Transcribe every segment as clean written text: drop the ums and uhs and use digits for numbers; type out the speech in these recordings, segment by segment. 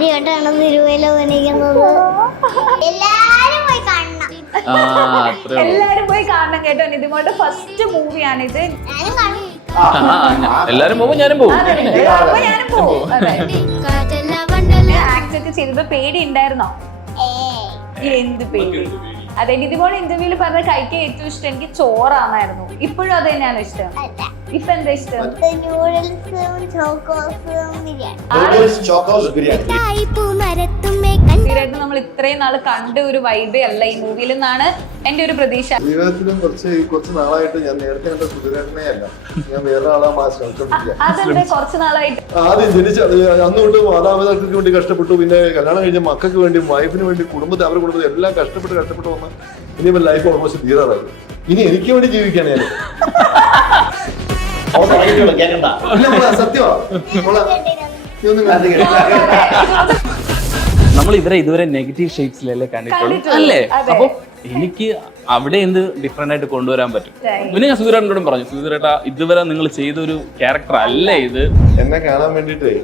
ആദ്യമായിട്ടാണ് തിരുവല്ല അഭിനയിക്കുന്നത്. എല്ലാരും പോയി കാണണം. എല്ലാരും പോയി കാണണം കേട്ടോ. നിതിമോളുടെ ഫസ്റ്റ് മൂവിയാണ് ഇത്. ഞാനും കാണും. എല്ലാരും പോകും, ഞാനും പോകും. ഞാനും പോകും. ആക്ട് ഒക്കെ ചെയ്തപ്പോ പേടി ഉണ്ടായിരുന്നോ? എന്ത് പേടി? അതെ, നിതിമോൾ ഇന്റർവ്യൂല് പറഞ്ഞ കഴിക്കാൻ ഏറ്റവും ഇഷ്ടം എനിക്ക് ചോറാന്നായിരുന്നു. ഇപ്പോഴും അത് തന്നെയാണ് ഇഷ്ടം. ഇപ്പൊ എന്താ ഇഷ്ടം? നൂഡിൽസും ചോക്കോസും ബിരിയാണി. തീർച്ചയായിട്ടും നമ്മൾ ഇത്രയും നാള് കണ്ട ഒരു വൈബേ അല്ല ഈ മൂവിയിൽ നിന്നാണ് എന്റെ ഒരു പ്രതീക്ഷ. ജീവിതത്തിലും കുറച്ച് നാളായിട്ട് ഞാൻ നേരത്തെ കണ്ട സുധീരനെ അല്ല, ഞാൻ വേറെ ആളാ ശ്രമിച്ചോണ്ടിരിക്കുക. അതെന്താ കുറച്ച് നാളായിട്ട്? ആദ്യം അന്നുകൊണ്ട് മാതാപിതാക്കൾക്ക് വേണ്ടി കഷ്ടപ്പെട്ടു, പിന്നെ കല്യാണം കഴിഞ്ഞ മക്കൾക്ക് വേണ്ടി, വൈഫിന് വേണ്ടി, കുടുംബത്തെ അവരുടെ കുടുംബത്തെ എല്ലാം കഷ്ടപ്പെട്ട് വന്ന് ഇനിയിപ്പോ ലൈഫ് ഓൾമോസ്റ്റ് തീരാറായി. ഇനി എനിക്ക് വേണ്ടി ജീവിക്കാണ് ഞാൻ. സത്യമാ നമ്മൾ ഇതുവരെ നെഗറ്റീവ് ഷെയ്ഡ്സിലല്ലേ കണ്ടിട്ടുള്ളൂ അല്ലേ? അപ്പൊ എനിക്ക് അവിടെ എന്ത് ഡിഫറെന്റ് ആയിട്ട് കൊണ്ടുവരാൻ പറ്റും? പിന്നെ ഞാൻ സുധീരേട്ടനോടും പറഞ്ഞു, സുധീരേട്ടാ ഇതുവരെ നിങ്ങൾ ചെയ്തൊരു ക്യാരക്ടർ അല്ല ഇത്. എന്നെ കാണാൻ വേണ്ടിട്ടേ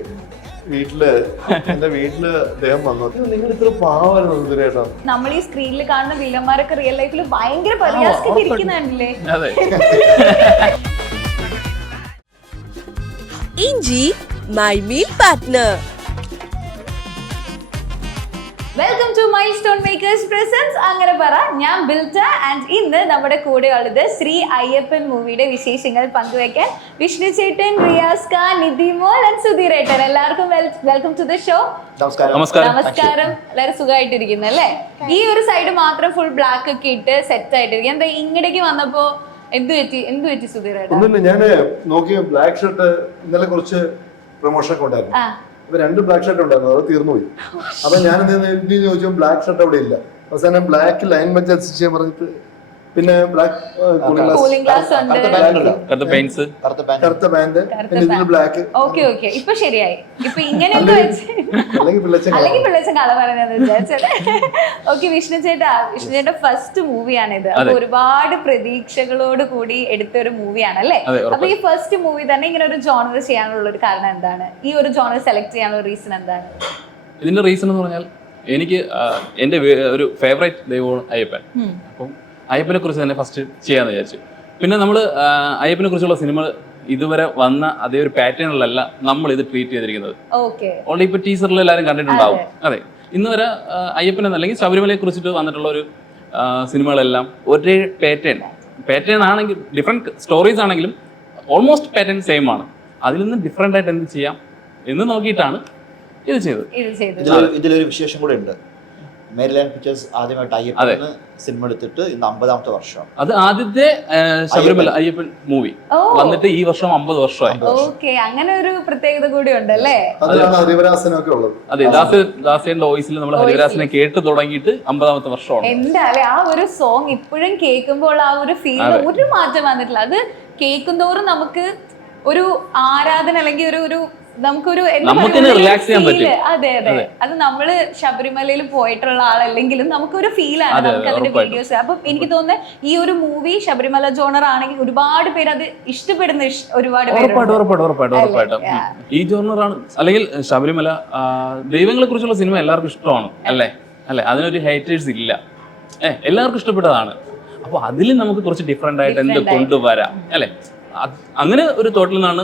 എന്റെ വീട്ടില് അദ്ദേഹം വന്നു. നിങ്ങൾ ഇത്ര പാവായിരുന്നു സുധീരേട്ടാ. നമ്മൾ ഈ സ്ക്രീനിൽ കാണുന്ന വില്ലന്മാരൊക്കെ റിയൽ ലൈഫിൽ ഭയങ്കര പരിഹാസിച്ചിരിക്കുന്നുണ്ടല്ലേ? അതെ. ഇഞ്ചി my meal partner. Welcome to milestone makers presence അങ്ങനെ പറ. ഞാൻ ബിൽറ്റ ആൻഡ് ഇന്ന് നമ്മുടെ കൂടെ ഉള്ളത് ശ്രീ അയ്യപ്പൻ മൂവിയുടെ വിശേഷങ്ങൾ പങ്കുവെക്കാൻ വിഷ്ണു ചേട്ടൻ, റിയാസ് ഖാൻ, നിതിമോൾ ആൻഡ് സുധീരേട്ടൻ. എല്ലാവർക്കും വെൽക്കം ടു ദ ഷോ. നമസ്കാരം. എല്ലാവരും സുഖമായിട്ടിരിക്കുന്നു അല്ലേ? ഈ ഒരു സൈഡ് മാത്രം ഫുൾ ബ്ലാക്ക് ഒക്കെ ഇട്ട് സെറ്റ് ആയിട്ടിരിക്കും. എന്താ ഇങ്ങടേക്ക് വന്നപ്പോ എന്ത് പറ്റി സുധീരേട്ടൻ? ഒന്നുമില്ല, ഞാന് നോക്കിയ ബ്ലാക്ക് ഷർട്ട് ഇന്നലെ കുറച്ച് പ്രൊമോഷൻ ഒക്കെ ഉണ്ടായിരുന്നു. അപ്പൊ 2 ബ്ലാക്ക് ഷർട്ട് ഉണ്ടായിരുന്നു, അത് തീർന്നുപോയി. അപ്പൊ ഞാൻ ചോദിച്ചു ബ്ലാക്ക് ഷർട്ട് അവിടെ ഇല്ല. അവസാനം ബ്ലാക്ക് ലൈൻ വെച്ച് അഡ്ജസ്റ്റ് ചെയ്യാൻ പറഞ്ഞിട്ട് പിന്നെ ബ്ലാക്ക് കൂളിംഗ് ഗ്ലാസ് ഉണ്ട്, കറുത്ത പാന്റ്, ബ്ലാക്ക്. ഓക്കെ ഇപ്പൊ ശരിയായി. ഇപ്പൊ ഇങ്ങനെയൊക്കെ വെച്ച് അല്ലെങ്കിൽ പിള്ളേച്ച കഥ പറയുന്നത് വിചാരിച്ചത്. ഓക്കെ, വിഷ്ണു ചേട്ടാ ഫസ്റ്റ് മൂവിയാണിത്. അപ്പൊ ഒരുപാട് പ്രതീക്ഷകളോട് കൂടി എടുത്ത ഒരു മൂവിയാണ് അല്ലേ? അപ്പൊ ഈ ഫസ്റ്റ് മൂവി തന്നെ ഇങ്ങനെ ഒരു ജോണർ ചെയ്യാനുള്ള ഒരു കാരണം എന്താണ്? ഈ ഒരു ജോണർ സെലക്ട് ചെയ്യാനുള്ള റീസൺ എന്താണ്? ഇതിന്റെ റീസൺ എന്ന് പറഞ്ഞാൽ എനിക്ക് എന്റെ ഒരു ഫേവറേറ്റ് ദൈവമാണ് അയ്യപ്പൻ. അപ്പം അയ്യപ്പനെ കുറിച്ച് തന്നെ ഫസ്റ്റ് ചെയ്യാന്ന് വിചാരിച്ചു. പിന്നെ നമ്മൾ അയ്യപ്പനെ കുറിച്ചുള്ള സിനിമ ഇതുവരെ വന്ന അതേ ഒരു പാറ്റേണിലല്ല നമ്മൾ ഇത് ട്രീറ്റ് ചെയ്തിരിക്കുന്നത്. ഓൾറെഡി ഇപ്പൊ ടീസറിൽ എല്ലാവരും കണ്ടിട്ടുണ്ടാവും. അതെ, ഇന്ന് വരെ അയ്യപ്പനെ അല്ലെങ്കിൽ ശബരിമലയെ കുറിച്ചിട്ട് വന്നിട്ടുള്ള ഒരു സിനിമകളെല്ലാം ഒരേ പാറ്റേൺ ആണെങ്കിൽ ഡിഫറെന്റ് സ്റ്റോറീസ് ആണെങ്കിലും ഓൾമോസ്റ്റ് പാറ്റേൺ സെയിം ആണ്. അതിൽ നിന്ന് ഡിഫറെന്റ് ആയിട്ട് എന്ത് ചെയ്യാം എന്ന് നോക്കിയിട്ടാണ് ഇത് ചെയ്തത്. ഇതിലൊരു വിശേഷം കൂടെ ഉണ്ട്. മേരിലാൻഡ് പിക്ചേഴ്സ് ആദ്യമായിട്ട് അയ്യപ്പന് സിനിമ എടുത്തിട്ട് ഇന്ന് 50ാമത്തെ വർഷമാണ്. അത് ആദ്യത്തെ ശബരിമല അയ്യപ്പൻ മൂവി വന്നിട്ട് ഈ വർഷം 50 വർഷമായി. അങ്ങനെ ഒരു പ്രത്യേകത കൂടി ഉണ്ടല്ലേ? അതെ, ദാസേന്റെ വോയിസിൽ നമ്മൾ ഹരിവരാസനെ കേട്ട് തുടങ്ങിയിട്ട് 50ാമത്തെ വർഷമാണ്. എന്തായാലും ആ ഒരു സോങ് ഇപ്പോഴും കേൾക്കുമ്പോൾ ആ ഒരു ഫീൽ ഒരു മാറ്റം വന്നിട്ടില്ല. അത് കേൾക്കുന്തോറും നമുക്ക് ഒരു ആരാധന അല്ലെങ്കിൽ ഒരു നമുക്കൊരു റിലാക്സ് ചെയ്യാൻ പറ്റും. അതെ, അത് നമ്മള് ശബരിമലയിൽ പോയിട്ടുള്ള ആളല്ലെങ്കിലും നമുക്കൊരു ഫീലാണ് നമുക്ക് അതിന്റെ വീഡിയോസ്. അപ്പൊ എനിക്ക് തോന്നുന്നത് ഈ ഒരു മൂവി ശബരിമല ജോണർ ആണെങ്കിൽ ഒരുപാട് പേര് അത് ഇഷ്ടപ്പെടുന്ന ഒരുപാട് ഉറപ്പായിട്ടും ഈ ജോണറാണ്. അല്ലെങ്കിൽ ശബരിമല ദൈവങ്ങളെ കുറിച്ചുള്ള സിനിമ എല്ലാവർക്കും ഇഷ്ടമാണ് അല്ലേ? അതിനൊരു ഹേറ്റേഴ്സ് ഇല്ല, എല്ലാവർക്കും ഇഷ്ടപ്പെട്ടതാണ്. അപ്പൊ അതിൽ നമുക്ക് കുറച്ച് ഡിഫറെന്റ് ആയിട്ട് എന്ത് കൊണ്ടുവരാം അല്ലെ? അങ്ങനെ ഒരു തോട്ടിൽ നിന്നാണ്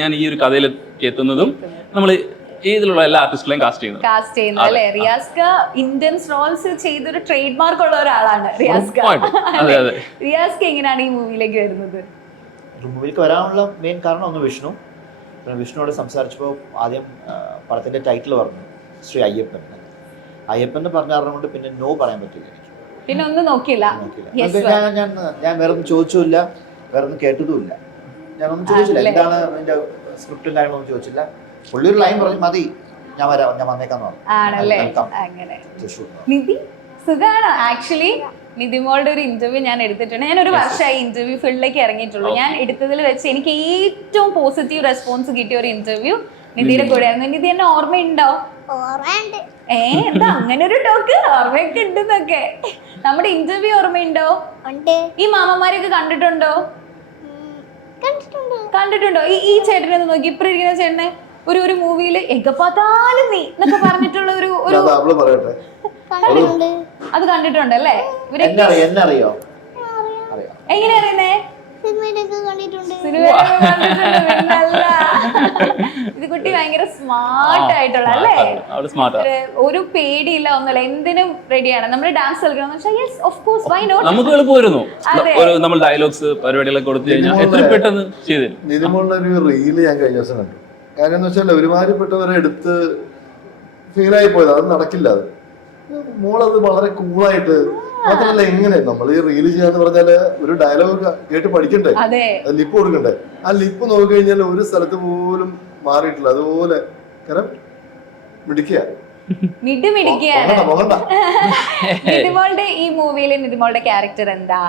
ഞാൻ ഈ ഒരു കഥയിൽ എത്തുന്നതും നമ്മൾ ഇതിലുള്ള എല്ലാ ആർട്ടിസ്റ്റുകളെയും കാസ്റ്റ് ചെയ്യുന്നത്. റിയാസ് ഇന്റൻസ് റോൾസ് ചെയ്തൊരു ട്രേഡ് മാർക്ക് ഉള്ള ഒരാളാണ് റിയാസ്. എങ്ങനെയാണ് ഈ മൂവിയിലേക്ക് വരുന്നത്? മൂവിയിലേക്ക് വരാനുള്ള മെയിൻ കാരണം ഒന്ന് വിഷ്ണുവോട് സംസാരിച്ചപ്പോൾ ആദ്യം പടത്തിന്റെ ടൈറ്റിൽ പറഞ്ഞു ശ്രീ അയ്യപ്പൻ. അയ്യപ്പൻ എന്ന് പറഞ്ഞ കാരണം കൊണ്ട് പിന്നെ നോ പറയാൻ പറ്റില്ല എനിക്ക്. പിന്നെ ഒന്നും നോക്കില്ല. ഞാൻ വേറെ ഒന്നും ചോദിച്ചില്ല, വേറെ ഒന്നും കേട്ടതുമില്ല. ഞാനൊന്നും ചോദിച്ചില്ല, എന്താണ് എന്റെ സ്ക്രിപ്റ്റും കാര്യങ്ങളൊന്നും ചോദിച്ചില്ല. പുള്ളി ഒരു ലൈൻ പറഞ്ഞു, മതി ഞാൻ വന്നേക്കാന്ന് പറഞ്ഞു. നിധി സുഖാണോ? ആക്ച്വലി നിധിമോളുടെ ഒരു ഇന്റർവ്യൂ ഞാൻ എടുത്തിട്ടുണ്ട്. ഞാൻ ഒരു വർഷമായി ഇന്റർവ്യൂ ഫീൽഡിലേക്ക് ഇറങ്ങിയിട്ടുള്ളൂ. ഞാൻ എടുത്തതിൽ വെച്ച് എനിക്ക് ഏറ്റവും പോസിറ്റീവ് റെസ്പോൺസ് കിട്ടിയ ഒരു ഇന്റർവ്യൂ നിധിയുടെ കൂടെ ആയിരുന്നു. നിധി എന്നെ ഓർമ്മയുണ്ടോ? എന്താ അങ്ങനെ ഒരു ടോക്ക്? ഓർമ്മയൊക്കെ ഉണ്ടെന്നൊക്കെ. നമ്മുടെ ഇന്റർവ്യൂ ഓർമ്മയുണ്ടോ? ഈ മാമന്മാരെയൊക്കെ കണ്ടിട്ടുണ്ടോ? ഈ ചേട്ടനെ നോക്കി, ഇപ്പൊ ഇരിക്കുന്ന ചേട്ടനെ ഒരു മൂവിയില് എഗപ്പാത്താലും നീ എന്നൊക്കെ പറഞ്ഞിട്ടുള്ള അവള് പറയട്ടെ. കണ്ടിട്ടുണ്ട്. അത് കണ്ടിട്ടുണ്ടല്ലേ ഇവരെ എന്നെ അറിയോ? അറിയാം. എങ്ങനെ അറിയുന്നേ? സിനിമയിലൊക്കെ കണ്ടിട്ടുണ്ട്. സിനിമയിലൊക്കെ കണ്ടിട്ടുണ്ട്, പിന്നല്ല. ഇത് കുട്ടി ഭയങ്കര സ്മാർട്ട് ആയിട്ടുള്ള അല്ലേ? അവള് സ്മാർട്ടാ. ഒരു പേടിയില്ല, ഒന്നുമില്ല, എന്തിനും റെഡിയാണ്. നമ്മൾ ഡാൻസ് കളിക്കണം വെച്ചാൽ yes of course why not. നമുക്ക് എളുപ്പമായിരുന്നു. അതെ. ഒരു നമ്മൾ ഡയലോഗ്സ് പരിപാടികളൊക്കെ കൊടുത്തു കഴിഞ്ഞാൽ എത്ര പെട്ടെന്ന് ചെയ്തു. നിതിമോളുടെ ഒരു റീല് ഞാൻ കഴിഞ്ഞ ദിവസം കണ്ടു. കാര്യം എന്ന് വെച്ചാൽ ഒരുമാതിരിപ്പെട്ടവരെ എടുത്ത് ഫീലായി പോയത്, അത് നടക്കില്ല. അത് മോളത് വളരെ കൂളായിട്ട്, മാത്രമല്ല എങ്ങനെ നമ്മൾ ഈ റീല് ചെയ്യാന്ന് പറഞ്ഞാല് ഒരു ഡയലോഗ് കേട്ട് പഠിക്കണ്ടേ, അതെ, അത് ലിപ്പ് കൊടുക്കണ്ടേ. ആ ലിപ്പ് നോക്കി കഴിഞ്ഞാൽ ഒരു സ്ഥലത്ത് പോലും മാറിയിട്ടില്ല. അതുപോലെ കാരണം മിടിക്കുക നിതിമോളുടെ ഈ മൂവിയിലെ നിതിമോളുടെ ക്യാരക്ടർ എന്താ?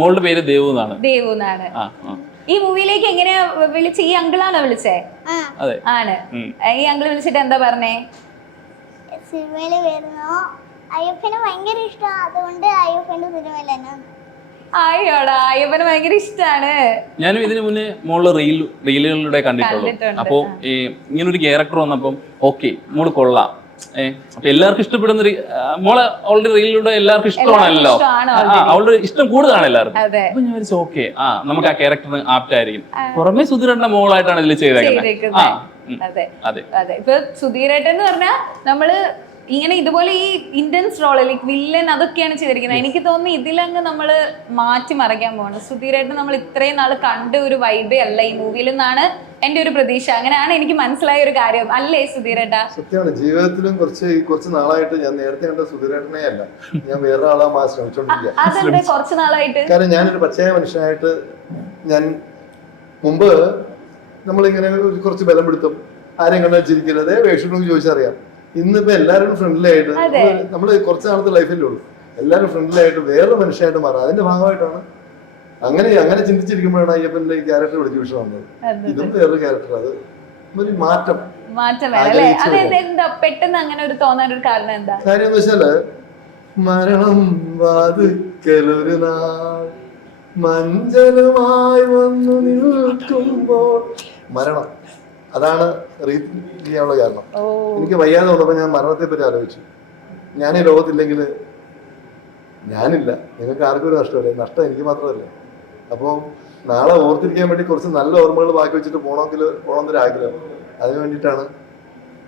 മോളുടെ പേര് ദേവു എന്നാണ്. ദേവു എന്നാണ്. ഈ മൂവിയിലേക്ക് എങ്ങനെയാ വിളിച്ച? ഈ അങ്കിളാണോ വിളിച്ചേ? അതെ, ആണ്. ഈ അങ്കിൾ വിളിച്ചിട്ട് എന്താ പറഞ്ഞേ? സിനിമയില് വരുന്നോ അയ്യപ്പന് ഭയങ്കര ഇഷ്ടമാണ്, അതുകൊണ്ട് അയ്യപ്പന്റെ സിനിമയിൽ തന്നെ. അയ്യോടാ, അയ്യപ്പന് ഭയങ്കര ഇഷ്ടാണ്. ഞാനും ഇതിനു മുന്നേ മോള് റീലുകളിലൂടെ കണ്ടിട്ടുള്ളൂ. അപ്പൊ ഈ ഇങ്ങനൊരു ക്യാരക്ടർ വന്നപ്പം ഓക്കെ മോള് കൊള്ളാം. അപ്പൊ എല്ലാവർക്കും ഇഷ്ടപ്പെടുന്ന മോളെ അവളുടെ റീലിലൂടെ എല്ലാവർക്കും ഇഷ്ടമാണല്ലോ. അവളുടെ ഇഷ്ടം കൂടുതലാണ് എല്ലാവർക്കും. അപ്പൊ ഞാൻ വിചാരിച്ചു ഓക്കെ നമുക്ക് ആ ക്യാരക്ടറിന് ആപ്റ്റ് ആയിരിക്കും. പുറമെ സുധീരന്റെ മോളായിട്ടാണ് ഇതിൽ ചെയ്തേക്കുന്നത്. അതെ അതെ. ഇപ്പൊ സുധീരേട്ടൻ എന്ന് പറഞ്ഞാൽ നമ്മള് ഇങ്ങനെ ഇതുപോലെ ഈ ഇന്റൻസ് റോള് ലൈക്ക് വില്ലൻ അതൊക്കെയാണ് ചെയ്തിരിക്കുന്നത്. എനിക്ക് തോന്നുന്നു ഇതിലങ്ങ് നമ്മള് മാറ്റി മറിക്കാൻ പോകണം. സുധീരേട്ടൻ നമ്മൾ ഇത്രയും നാള് കണ്ട ഒരു വൈബേ അല്ല ഈ മൂവിയിൽ നിന്നാണ് എന്റെ ഒരു പ്രതീക്ഷ. അങ്ങനെയാണ് എനിക്ക് മനസ്സിലായ ഒരു കാര്യം അല്ലേ സുധീരേട്ടാ? സത്യമാണ്. ജീവിതത്തിലും കുറച്ച് നാളായിട്ട് ഞാൻ നേരത്തെ കണ്ട സുധീരേട്ടനെ അല്ല, ഞാൻ വേറെ ആളാ ശ്രമിച്ചോണ്ടിരിക്കുക. അതെന്താ കുറച്ച് നാളായിട്ട്? കാരണം ഞാനൊരു പച്ചയായ മനുഷ്യനായിട്ട് ഞാൻ മുമ്പ് നമ്മളിങ്ങനെ കുറച്ച് ബലം പിടുത്തും, ആരെയും കണ്ടാൽ ചിരിക്കരുത്, വേഷം ചോദിച്ചറിയാം. ഇന്നിപ്പോ എല്ലാവരും ഫ്രണ്ട്ലി ആയിട്ട് നമ്മള് കുറച്ച് നാളത്തെ ലൈഫിലേ ഉള്ളൂ, എല്ലാവരും ഫ്രണ്ട്ലി ആയിട്ട് വേറൊരു മനുഷ്യനായിട്ട് മാറാം. അതിന്റെ ഭാഗമായിട്ടാണ് അങ്ങനെ ചിന്തിച്ചിരിക്കുമ്പോഴാണ് അയ്യപ്പന്റെ ഈ ക്യാരക്ടർ വിളിച്ച് വിഷയം വന്നത്. ഇതും വേറൊരു ക്യാരക്ടർ, അത് ഒരു മാറ്റം പെട്ടെന്ന് അങ്ങനെ ഒരു തോന്നാൻ ഒരു കാരണം എന്താ? കാര്യം എന്ന് വെച്ചാല് മരണം വാതുക്കലൊരു നാൾ മഞ്ചലുമായി വന്നു നിൽക്കുമ്പോൾ മരണം, അതാണ് റീത്ത് ചെയ്യാനുള്ള കാരണം. എനിക്ക് വയ്യാതെ വന്നപ്പോൾ ഞാൻ മരണത്തെ പറ്റി ആലോചിച്ചു. ഞാൻ ഈ ലോകത്തില്ലെങ്കിൽ ഞാനില്ല, നിങ്ങൾക്ക് ആർക്കും ഒരു നഷ്ടമില്ല, നഷ്ടം എനിക്ക് മാത്രമല്ല. അപ്പോൾ നാളെ ഓർത്തിരിക്കാൻ വേണ്ടി കുറച്ച് നല്ല ഓർമ്മകൾ ബാക്കി വെച്ചിട്ട് പോകണമെന്നൊരു ആഗ്രഹം. അതിന് വേണ്ടിയിട്ടാണ്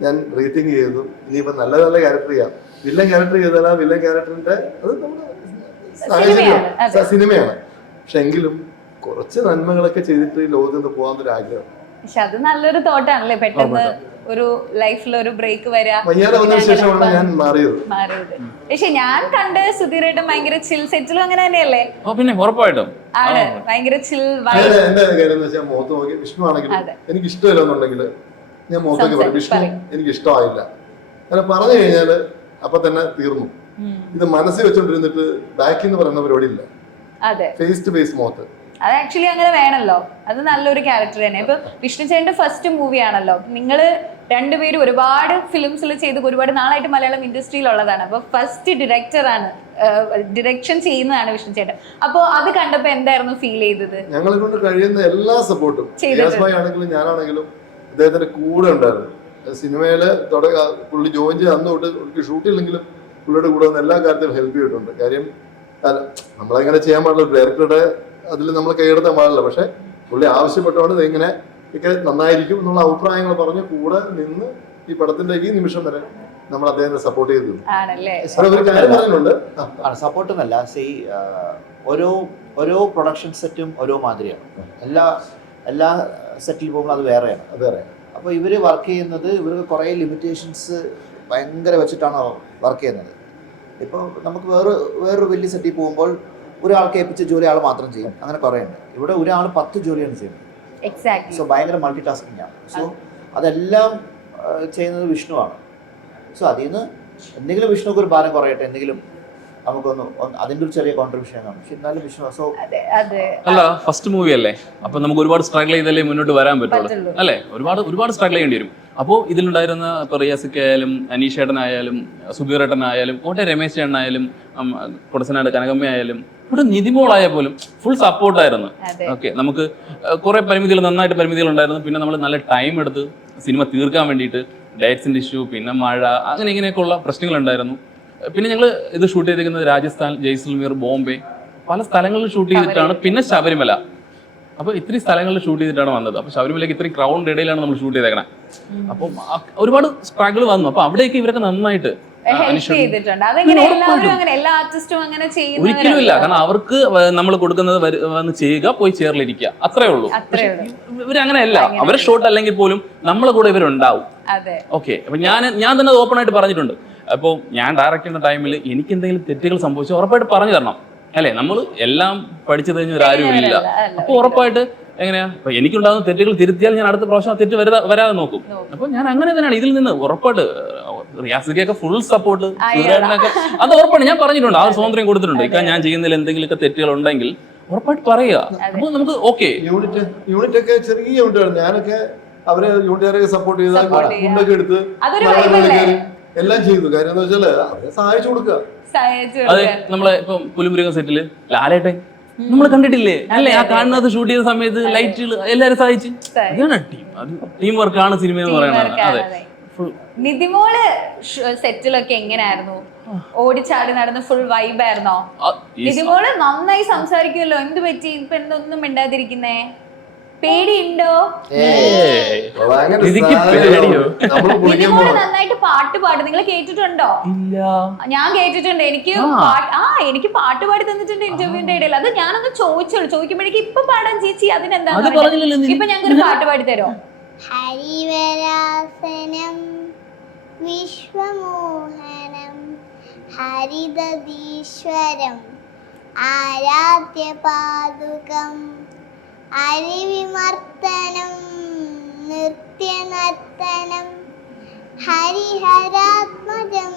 ഞാൻ റീത്തിങ് ചെയ്തത്. ഇനിയിപ്പോൾ നല്ല നല്ല ക്യാരക്ടർ ചെയ്യാം. വില്ലൻ ക്യാരക്ടർ ചെയ്താൽ ആ വില്ലൻ ക്യാരക്ടറിന്റെ അത് നമ്മുടെ സാഹചര്യം സിനിമയാണ്. പക്ഷെ എങ്കിലും കുറച്ച് നന്മകളൊക്കെ ചെയ്തിട്ട് ഈ ലോകത്ത് നിന്ന് പോകാന്നൊരു ആഗ്രഹം. പക്ഷെ അത് നല്ലൊരു തോട്ടാണല്ലേ, പെട്ടെന്ന് ഒരു ലൈഫിൽ ഒരു ബ്രേക്ക് വരാ. ഞാൻ മാറിയത്. പക്ഷെ ഞാൻ കണ്ട് സുധീരേട്ടൻ ഭയങ്കര ചിൽ സെറ്റിലും അങ്ങനെ തന്നെയല്ലേ? പിന്നെ ഉറപ്പായിട്ടും ആണ് ഭയങ്കര ചിൽ. എന്റെ കാര്യം എന്ന് വെച്ചാൽ മുഖത്ത് നോക്കി വിഷ്ണു ആണെങ്കിൽ എനിക്ക് ഇഷ്ടമില്ല എന്നുണ്ടെങ്കിൽ ഞാൻ മുഖത്തേക്ക് പറയും വിഷ്ണു എനിക്ക് ഇഷ്ടമായില്ല. അങ്ങനെ പറഞ്ഞു കഴിഞ്ഞാല് അപ്പൊ തന്നെ തീർന്നു. ഇത് മനസ്സിൽ വെച്ചോണ്ടിരുന്നിട്ട് ബാക്കിൽ നിന്ന് പറയുന്ന പരിപാടി ഇല്ല. ഫേസ് ടു ഫേസ് മുഖത്ത്. അത് ആക്ച്വലി അങ്ങനെ വേണമല്ലോ, അത് നല്ലൊരു ക്യാരക്ടർ തന്നെ. ഇപ്പൊ വിഷ്ണു ചേട്ടന്റെ ഫസ്റ്റ് മൂവി ആണല്ലോ. നിങ്ങള് രണ്ടുപേരും ഒരുപാട് ഫിലിംസിൽ ചെയ്ത് ഒരുപാട് നാളായിട്ട് മലയാളം ഇൻഡസ്ട്രിയിലുള്ളതാണ്. അപ്പൊ ഫസ്റ്റ് ഡിറക്ഷൻ ചെയ്യുന്നതാണ് വിഷ്ണു ചേട്ടൻ. അപ്പൊ അത് കണ്ടപ്പോ എന്തായിരുന്നു ഫീൽ ചെയ്തത്? ഞങ്ങളെ കൊണ്ട് കഴിയുന്ന എല്ലാ സപ്പോർട്ടും ആണെങ്കിലും ഞാനാണെങ്കിലും അദ്ദേഹത്തിന്റെ കൂടെ ഉണ്ടായിരുന്നു. സിനിമയില് പുള്ളി ജോയിൻ ചെയ്ത് അന്ന് തൊട്ട് ഷൂട്ടില്ലെങ്കിലും പുള്ളിയുടെ കൂടെ വന്ന് എല്ലാ കാര്യത്തിലും ഹെൽപ്പ് ചെയ്തിട്ടുണ്ട്. കാര്യം നമ്മളെങ്ങനെ ചെയ്യാൻ പാടില്ല, ഡയറക്ടറുടെ അതിൽ നമ്മൾ കൈയെടുത്താൻ പാടില്ല. പക്ഷെ പുള്ളി ആവശ്യപ്പെട്ടുകൊണ്ട് ഇങ്ങനെ ഒക്കെ നന്നായിരിക്കും എന്നുള്ള അഭിപ്രായങ്ങൾ പറഞ്ഞ് കൂടെ നിന്ന് ഈ പടത്തിന്റെ ഈ നിമിഷം വരെ നമ്മൾ അദ്ദേഹത്തെ സപ്പോർട്ട് ചെയ്തു. സപ്പോർട്ട് എന്നല്ല, ഓരോ പ്രൊഡക്ഷൻ സെറ്റും ഓരോ മാതിരിയാണ്. എല്ലാ സെറ്റിൽ പോകുമ്പോൾ അത് വേറെയാണ്. അപ്പോൾ ഇവര് വർക്ക് ചെയ്യുന്നത്, ഇവർക്ക് കുറേ ലിമിറ്റേഷൻസ് ഭയങ്കര വെച്ചിട്ടാണ് വർക്ക് ചെയ്യുന്നത്. ഇപ്പോൾ നമുക്ക് വേറൊരു വലിയ സെറ്റിൽ പോകുമ്പോൾ ഒരാൾക്ക് ഏൽപ്പിച്ച ജോലി ആൾ മാത്രം ചെയ്യും, അങ്ങനെ കുറേ ഉണ്ട്. ഇവിടെ ഒരാൾ 10 ജോലിയാണ് ചെയ്യുന്നത്. സോ ഭയങ്കര മൾട്ടി ടാസ്കിങ് ആണ്. സോ അതെല്ലാം ചെയ്യുന്നത് വിഷ്ണുവാണ്. സോ അതിൽ നിന്ന് എന്തെങ്കിലും വിഷ്ണുക്ക് ഒരു ഭാരം കുറയട്ടെ, എന്തെങ്കിലും നമുക്കൊന്ന് അതിൻ്റെ ഒരു ചെറിയ കോൺട്രിബ്യൂഷൻ കാണും. പക്ഷെ എന്നാലും വിഷ്ണു സോ അല്ല ഫസ്റ്റ് മൂവി അല്ലേ, അപ്പൊ നമുക്ക് ഒരുപാട് സ്ട്രഗിൾ ചെയ്താലേ മുന്നോട്ട് വരാൻ പറ്റുള്ളൂ അല്ലേ? ഒരുപാട് സ്ട്രഗിൾ ചെയ്യേണ്ടി വരും. അപ്പോൾ ഇതിലുണ്ടായിരുന്ന ഇപ്പോൾ റിയാസിക്കായാലും അനീഷേട്ടനായാലും സുധീറേട്ടനായാലും കോട്ടെ രമേശ് ചേട്ടനായാലും കൊടസനാട് കനകമ്മയായാലും ഇവിടെ നിതിമോളായ പോലും ഫുൾ സപ്പോർട്ടായിരുന്നു. ഓക്കെ, നമുക്ക് കുറെ നന്നായിട്ട് പരിമിതികൾ ഉണ്ടായിരുന്നു. പിന്നെ നമ്മൾ നല്ല ടൈം എടുത്ത് സിനിമ തീർക്കാൻ വേണ്ടിയിട്ട് ഡേറ്റ്സിന്റെ ഇഷ്യൂ, പിന്നെ മഴ, അങ്ങനെ ഇങ്ങനെയൊക്കെയുള്ള പ്രശ്നങ്ങൾ ഉണ്ടായിരുന്നു. പിന്നെ ഞങ്ങൾ ഇത് ഷൂട്ട് ചെയ്തിരിക്കുന്നത് രാജസ്ഥാൻ, ജയ്സൽമീർ, ബോംബെ, പല സ്ഥലങ്ങളിൽ ഷൂട്ട് ചെയ്തിട്ടാണ്. പിന്നെ ശബരിമല. അപ്പൊ ഇത്രയും സ്ഥലങ്ങളിൽ ഷൂട്ട് ചെയ്തിട്ടാണ് വന്നത്. അപ്പൊ ശബരിമലയ്ക്ക് ഇത്രയും ക്രൗഡ് ഇടയിലാണ് നമ്മൾ ഷൂട്ട് ചെയ്തേക്കണേ. അപ്പം ഒരുപാട് സ്ട്രഗിൾ വന്നു. അപ്പൊ അവിടേക്ക് ഇവരൊക്കെ നന്നായിട്ട് ഒരിക്കലും ഇല്ല. കാരണം അവർക്ക് നമ്മൾ കൊടുക്കുന്നത് വന്ന് ചെയ്യുക, പോയി ചേർലിരിക്കുക, അത്രേ ഉള്ളൂ. ഇവരങ്ങനെയല്ല. അവരെ ഷോട്ട് അല്ലെങ്കിൽ പോലും നമ്മളെ കൂടെ ഇവരുണ്ടാവും. ഓക്കെ. അപ്പൊ ഞാൻ തന്നെ ഓപ്പൺ ആയിട്ട് പറഞ്ഞിട്ടുണ്ട്. അപ്പോൾ ഞാൻ ഡയറക്റ്റ് ചെയ്യുന്ന ടൈമിൽ എനിക്ക് എന്തെങ്കിലും തെറ്റുകൾ സംഭവിച്ചാൽ ഉറപ്പായിട്ട് പറഞ്ഞു തരണം, അല്ലേ? നമ്മൾ എല്ലാം പഠിച്ചു കഴിഞ്ഞ ആരും ഇല്ല. അപ്പൊ ഉറപ്പായിട്ട് എങ്ങനെയാ, അപ്പൊ എനിക്കുണ്ടാകുന്ന തെറ്റുകൾ തിരുത്തിയാൽ ഞാൻ അടുത്ത പ്രാവശ്യം ആ തെറ്റ് വരാതെ നോക്കും. അപ്പൊ ഞാൻ അങ്ങനെ തന്നെയാണ് ഇതിൽ നിന്ന് ഉറപ്പായിട്ട്. റിയാസിക്കൊക്കെ ഫുൾ സപ്പോർട്ട്, അത് ഉറപ്പാണ്. ഞാൻ പറഞ്ഞിട്ടുണ്ട്, ആ ഒരു സ്വാതന്ത്ര്യം കൊടുത്തിട്ടുണ്ട്. ഇക്കാൻ ഞാൻ ചെയ്യുന്നതിൽ എന്തെങ്കിലുമൊക്കെ തെറ്റുകൾ ഉണ്ടെങ്കിൽ ഉറപ്പായിട്ട് പറയുക. അപ്പൊ നമുക്ക് ഓക്കെ. യൂണിറ്റ് ഒക്കെ ചെറിയ യൂണിറ്റ്, ഞാനൊക്കെ അവരെ യൂണിറ്റുകാരെ സപ്പോർട്ട് ചെയ്താൽ ഫുഡൊക്കെ എടുത്ത് എല്ലാം ചെയ്തു. കാര്യം എന്ന് വെച്ചാല് അവരെ സഹായിച്ചു കൊടുക്കുക. അതെ, നമ്മളെ ഇപ്പം പുലിമുരുകൻ സെറ്റില് ലാലേട്ടൻ നമ്മൾ കണ്ടിട്ടില്ലേ, അല്ലേ? ആ കാണുന്നത് ഷൂട്ട് ചെയ്ത സമയത്ത് ലൈറ്റുകൾ എല്ലാരും സഹായിച്ചു. അതാണ് ടീം വർക്കാണ് സിനിമ എന്ന് പറയുന്നത്. അതെ. നിതിമോള് സെറ്റിലൊക്കെ എങ്ങനെയായിരുന്നു? ഓടിച്ചാടി നടന്ന് ഫുൾ വൈബായിരുന്നോ? നിതിമോള് നന്നായി സംസാരിക്കുമല്ലോ. എന്ത് പറ്റി ഇപ്പൊ എന്തൊന്നും മിണ്ടാതിരിക്കുന്നേ? പേടിയുണ്ടോ? നിതിമോള് നന്നായിട്ട് പാട്ട് പാടും. നിങ്ങൾ കേട്ടിട്ടുണ്ടോ? ഞാൻ കേട്ടിട്ടുണ്ട്. എനിക്ക് പാട്ട് പാടി തന്നിട്ടുണ്ട് ഇന്റർവ്യൂവിന്റെ ഇടയിൽ. അത് ഞാനൊന്ന് ചോദിക്കുമ്പോഴേക്കും ഇപ്പൊ പാടാൻ ചേച്ചി അതിനെന്താ? ഇപ്പൊ ഞങ്ങൾക്കൊരു പാട്ട് പാടി തരോ? ഹരിവരാസനം വിശ്വമോഹനം ഹരിതീശ്വരം ആരാധ്യപാദുകം അരിവിമർത്തനം നൃത്യനർത്തനം ഹരിഹരാത്മജം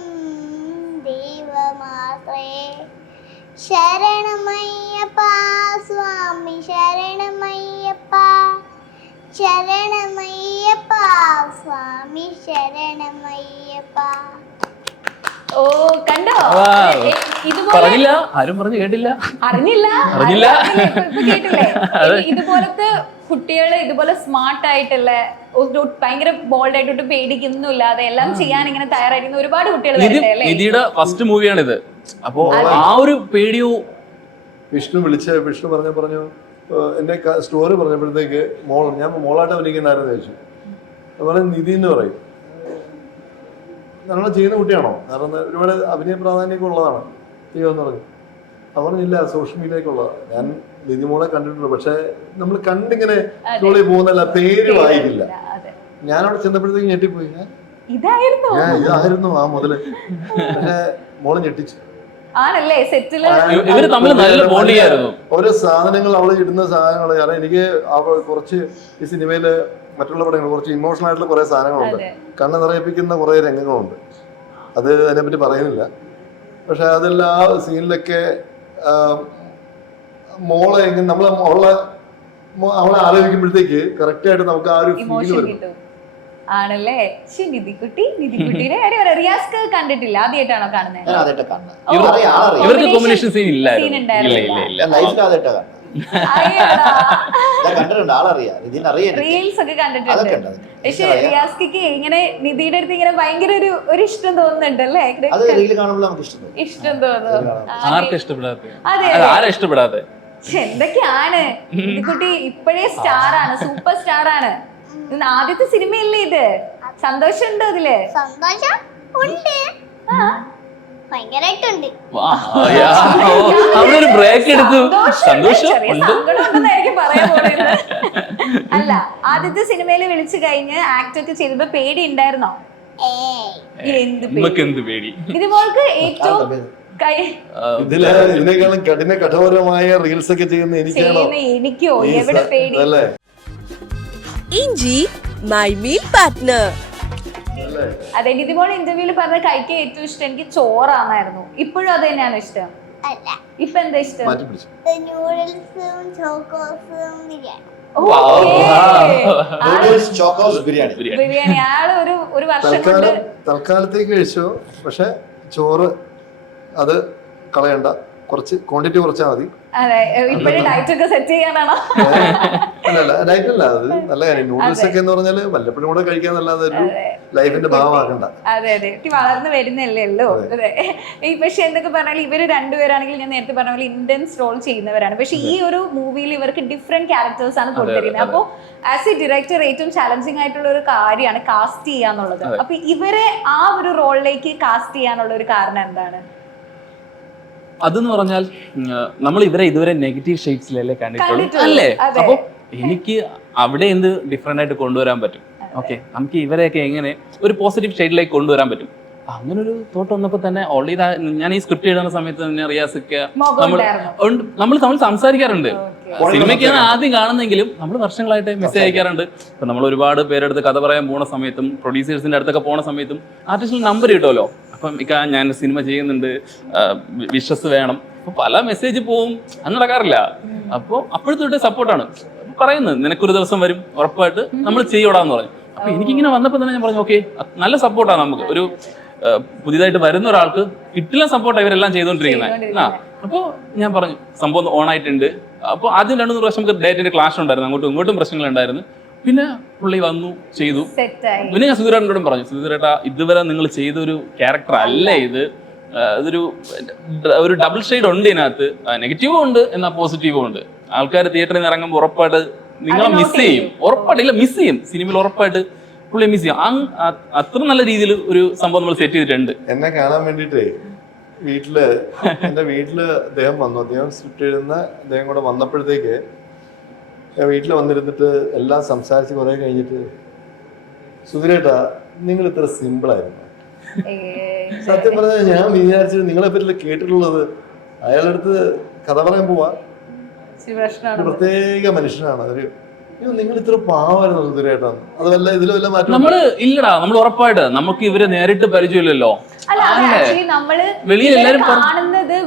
ദൈവമാത്രേ ശരണമയ്യപ്പ സ്വാമി ശരണമയ്യപ്പ ശരണമയ്യപ്പ സ്വാമി ശരണമയ്യപ്പ. ഓ കണ്ടോ? പറഞ്ഞില്ല, ആരും പറഞ്ഞു കേട്ടില്ല, അറിഞ്ഞില്ല. കേട്ടില്ലേ? ഇതുപോലത്തെ കുട്ടികള് ഇതുപോലെ സ്മാർട്ട് ആയിട്ടുള്ള, ഭയങ്കര ബോൾഡ് ആയിട്ട് പേടിക്കൊന്നുമില്ലാതെ എല്ലാം ചെയ്യാൻ ഇങ്ങനെ തയ്യാറായിരിക്കുന്ന ഒരുപാട് കുട്ടികൾ. നിധിയുടെ ഫസ്റ്റ് മൂവിയാണിത്. അപ്പോ ആ ഒരു പേടിയോ വിഷ്ണു പറഞ്ഞു എന്റെ സ്റ്റോറി പറഞ്ഞപ്പോഴത്തേക്ക് ഞാൻ മോളായിട്ട് അഭിനയിക്കുന്നായിരുന്നു ചോദിച്ചു. അതുപോലെ നിധി എന്ന് പറയും, നമ്മൾ ചെയ്യുന്ന കുട്ടിയാണോ? കാരണം ഒരുപാട് അഭിനയ പ്രാധാന്യമൊക്കെ ഉള്ളതാണ് ചെയ്യുമെന്ന് പറഞ്ഞു. പറഞ്ഞില്ല, സോഷ്യൽ മീഡിയക്കുള്ളതാണ്. ഞാൻ നിധിമോളെ കണ്ടിട്ടുണ്ട്, പക്ഷെ നമ്മൾ കണ്ടിങ്ങനെ സ്കൂളിൽ പോകുന്നല്ല, പേര് വായിക്കില്ല. ഞാനവിടെ ചെന്നപ്പോഴത്തേക്ക് ഞെട്ടിപ്പോയി. ഇതായിരുന്നു ആ മുതല്. പക്ഷെ മോള് ഞെട്ടിച്ചു. ഇവര് തമ്മിൽ നല്ല ബോണ്ട് ചെയ്യായിരുന്നു. ഓരോ സാധനങ്ങൾ അവള് ഇടുന്ന സാധനങ്ങൾ, കാരണം എനിക്ക് കുറച്ച് ഈ സിനിമയില് മറ്റുള്ള പടങ്ങൾ കുറച്ച് ഇമോഷണൽ ആയിട്ടുള്ള കുറെ സാധനങ്ങളുണ്ട്, കണ്ണ് നിറയിപ്പിക്കുന്ന കുറെ രംഗങ്ങളുണ്ട്. അത് അതിനെപ്പറ്റി പറയുന്നില്ല. പക്ഷെ അതെല്ലാം ആ സീനിലൊക്കെ മോളെ നമ്മളെ അവളെ ആലോചിക്കുമ്പോഴത്തേക്ക് കറക്റ്റ് ആയിട്ട് നമുക്ക് ആ ഒരു ഫീൽ വരും. ആണല്ലേ? നിധിക്കുട്ടിയുടെ കാര്യം റിയാസ് കണ്ടിട്ടില്ല, ആദ്യമായിട്ടാണോ കാണുന്നത്? ഇവർക്ക് കോമ്പിനേഷൻ സീൻ ഇല്ല. റീൽസ് ഒക്കെ കണ്ടിട്ടുണ്ട്. പക്ഷെ റിയാസ്ക്ക് ഇങ്ങനെ നിധിയുടെ അടുത്ത് ഇങ്ങനെ ഭയങ്കര ഒരു ഇഷ്ടം തോന്നുന്നുണ്ട് അല്ലേ? ഇഷ്ടം തോന്നുന്നു. ഇഷ്ടപ്പെടാതെ എന്തൊക്കെയാണ്? നിധിക്കുട്ടി ഇപ്പോഴേ സ്റ്റാർ ആണ്, സൂപ്പർ സ്റ്റാർ ആണ്. ആദ്യത്തെ സിനിമയല്ലേ ഇത്? സന്തോഷമുണ്ടോ അതില്? സന്തോഷം ഉണ്ട്, ഭയങ്കരമായിട്ടുണ്ട്. അവിടെ ഒരു ബ്രേക്ക് എടുത്തു. സന്തോഷം അല്ല, ആദ്യത്തെ സിനിമയിൽ വിളിച്ചു കഴിഞ്ഞ് ആക്ട് ഒക്കെ ചെയ്തപ്പോ പേടി ഉണ്ടായിരുന്നോ? എന്ത് പേടി? ഇതുപോൾക്ക് ഏറ്റവും ഇതിനേക്കാളും കഠോരമായ റീൽസ് ഒക്കെ ചെയ്യുന്ന എനിക്കോ എവിടെ പേടി? ഇഞ്ചി മൈ മീൽ പാർട്ട്ണർ. അതെ, നിതിമോൾ ഇന്റർവ്യൂല് പറഞ്ഞ കഴിക്കാൻ ഏറ്റവും ഇഷ്ടം എനിക്ക് ചോറാന്നായിരുന്നു. ഇപ്പോഴും അത് തന്നെയാണ് ഇഷ്ടം? ഇപ്പൊ എന്താ ഇഷ്ടം? നൂഡിൽസും ചോക്കോസും ബിരിയാണി. ആള് ഒരു വർഷം കൊണ്ട് തൽക്കാലത്തേക്ക് കഴിച്ചു. പക്ഷെ ചോറ് അത് കളയണ്ട, കുറച്ച് ക്വാണ്ടിറ്റി കുറച്ചാൽ മതി. അതെ, ഇപ്പോഴും ഡയറ്റ് ഒക്കെ സെറ്റ് ചെയ്യാനാണോ? അല്ല, ഡയറ്റ് അല്ല, അത് നല്ല കാര്യം. നൂഡിൽസ് ഒക്കെ എന്ന് പറഞ്ഞാല് വല്ലപ്പോഴും കൂടെ കഴിക്കാന്നല്ലാതെ ലൈഫിന്റെ ഭാഗമാക്കണ്ട. അതെ അതെ, വളർന്നു വരുന്നല്ലേ ഉള്ളൂ. അതെ. ഈ പക്ഷെ എന്തൊക്കെ പറഞ്ഞാൽ ഇവര് രണ്ടുപേരാണെങ്കിൽ ഞാൻ നേരത്തെ പറഞ്ഞ പോലെ ഇന്റൻസ് റോൾ ചെയ്യുന്നവരാണ്. പക്ഷെ ഈ ഒരു മൂവിയിൽ ഇവർക്ക് ഡിഫറെന്റ് ക്യാരക്ടേഴ്സ് ആണ് കൊടുത്തിരിക്കുന്നത്. അപ്പോൾ ആസ് എ ഡയറക്ടർ ഏറ്റവും ചാലഞ്ചിങ് ആയിട്ടുള്ള ഒരു കാര്യമാണ് കാസ്റ്റ് ചെയ്യാന്നുള്ളത്. അപ്പൊ ഇവരെ ആ ഒരു റോളിലേക്ക് കാസ്റ്റ് ചെയ്യാനുള്ള ഒരു കാരണം എന്താണ്? അതെന്ന് പറഞ്ഞാൽ നമ്മൾ ഇതുവരെ നെഗറ്റീവ് ഷെയ്ഡ്സിലല്ലേ കണ്ടിട്ടുള്ളൂ അല്ലേ? അപ്പൊ എനിക്ക് അവിടെ എന്ത് ഡിഫറെന്റ് ആയിട്ട് കൊണ്ടുവരാൻ പറ്റും? ഓക്കെ, നമുക്ക് ഇവരെയൊക്കെ എങ്ങനെ ഒരു പോസിറ്റീവ് ഷെയ്ഡിലേക്ക് കൊണ്ടുവരാൻ പറ്റും? അങ്ങനെ ഒരു തോട്ട് വന്നപ്പോൾ തന്നെ ഓൾറെഡി ഞാൻ ഈ സ്ക്രിപ്റ്റ് എഴുതുന്ന സമയത്ത് തന്നെ റിയാസൊക്കെ നമ്മൾ തമ്മിൽ സംസാരിക്കാറുണ്ട്. സിനിമയ്ക്കാണ് ആദ്യം കാണുന്നെങ്കിലും നമ്മൾ വർഷങ്ങളായിട്ട് മെസ്സേജ് അയക്കാറുണ്ട്. ഇപ്പൊ നമ്മൾ ഒരുപാട് പേരെടുത്ത് കഥ പറയാൻ പോണ സമയത്തും പ്രൊഡ്യൂസേഴ്സിന്റെ അടുത്തൊക്കെ പോണ സമയത്തും ആർട്ടിസ്റ്റിന് നമ്പർ കിട്ടുമല്ലോ. അപ്പം ഞാൻ സിനിമ ചെയ്യുന്നുണ്ട്, വിശ്വസ് വേണം, അപ്പൊ പല മെസ്സേജ് പോവും, അത് നടക്കാറില്ല. അപ്പോൾ അപ്പോഴത്തെ സപ്പോർട്ടാണ് പറയുന്നത്, നിനക്കൊരു ദിവസം വരും ഉറപ്പായിട്ട് നമ്മൾ ചെയ്യോടാന്ന് പറഞ്ഞു. അപ്പൊ എനിക്കിങ്ങനെ വന്നപ്പോൾ തന്നെ ഞാൻ പറഞ്ഞു ഓക്കെ, നല്ല സപ്പോർട്ടാണ് നമുക്ക്. ഒരു പുതിയതായിട്ട് വരുന്ന ഒരാൾക്ക് കിട്ടില്ല സപ്പോർട്ട് ഇവരെല്ലാം ചെയ്തുകൊണ്ടിരിക്കുന്നത്. അപ്പോൾ ഞാൻ പറഞ്ഞു സംഭവം ഓൺ ആയിട്ടുണ്ട്. അപ്പോൾ ആദ്യം 2-3 പ്രാവശ്യം നമുക്ക് ഡേറ്റിന്റെ ക്ലാഷ് ഉണ്ടായിരുന്നു, അങ്ങോട്ടും ഇങ്ങോട്ടും പ്രശ്നങ്ങളുണ്ടായിരുന്നു. പിന്നെ പുള്ളി വന്നു ചെയ്തു. പിന്നെ ഞാൻ സുധീരേട്ടനോടും പറഞ്ഞു, സുധീരേട്ടാ ഇതുവരെ നിങ്ങൾ ചെയ്തൊരു ക്യാരക്ടർ അല്ല ഇത്, ഒരു ഡബിൾ ഷെയ്ഡ് ഉണ്ട് ഇതിനകത്ത്, നെഗറ്റീവും ഉണ്ട് എന്നാൽ പോസിറ്റീവും ഉണ്ട്. ആൾക്കാർ തിയേറ്ററിൽ നിന്ന് ഇറങ്ങുമ്പോൾ ഉറപ്പായിട്ട് നിങ്ങളെ മിസ് ചെയ്യും, ഉറപ്പായിട്ടില്ല മിസ് ചെയ്യും, സിനിമയിൽ ഉറപ്പായിട്ട് പുള്ളി മിസ് ചെയ്യും. അത്ര നല്ല രീതിയിൽ ഒരു സംഭവം നമ്മൾ സെറ്റ് ചെയ്തിട്ടുണ്ട്. എന്നെ കാണാൻ വേണ്ടിട്ടേ എന്റെ വീട്ടില് അദ്ദേഹം വന്നു. അദ്ദേഹം സ്ക്രിപ്റ്റ് എഴുതുന്ന അദ്ദേഹം കൂടെ വന്നപ്പോഴത്തേക്ക് ഞാൻ വീട്ടിൽ വന്നിരുന്നിട്ട് എല്ലാം സംസാരിച്ച് കുറെ കഴിഞ്ഞിട്ട്, സുധീരേട്ടാ നിങ്ങൾ ഇത്ര സിമ്പിൾ ആയിരുന്നു. സത്യം പറഞ്ഞാൽ ഞാൻ വിചാരിച്ചത് നിങ്ങളെ പറ്റില്ല കേട്ടിട്ടുള്ളത്, അയാളുടെ അടുത്ത് കഥ പറയാൻ പോവാ, പ്രത്യേക മനുഷ്യനാണ്. നിങ്ങൾ ഇത്ര പാവായിരുന്നു സുധീരേട്ടാന്ന്. അതല്ല ഇതിലും വല്ല മാറ്റം നമ്മള് ഇല്ലടാ, നമ്മൾ ഉറപ്പായിട്ട് നമുക്ക് ഇവരെ നേരിട്ട് പരിചയമില്ലല്ലോ. വെളിയിൽ എല്ലാവരും കാണുന്നത്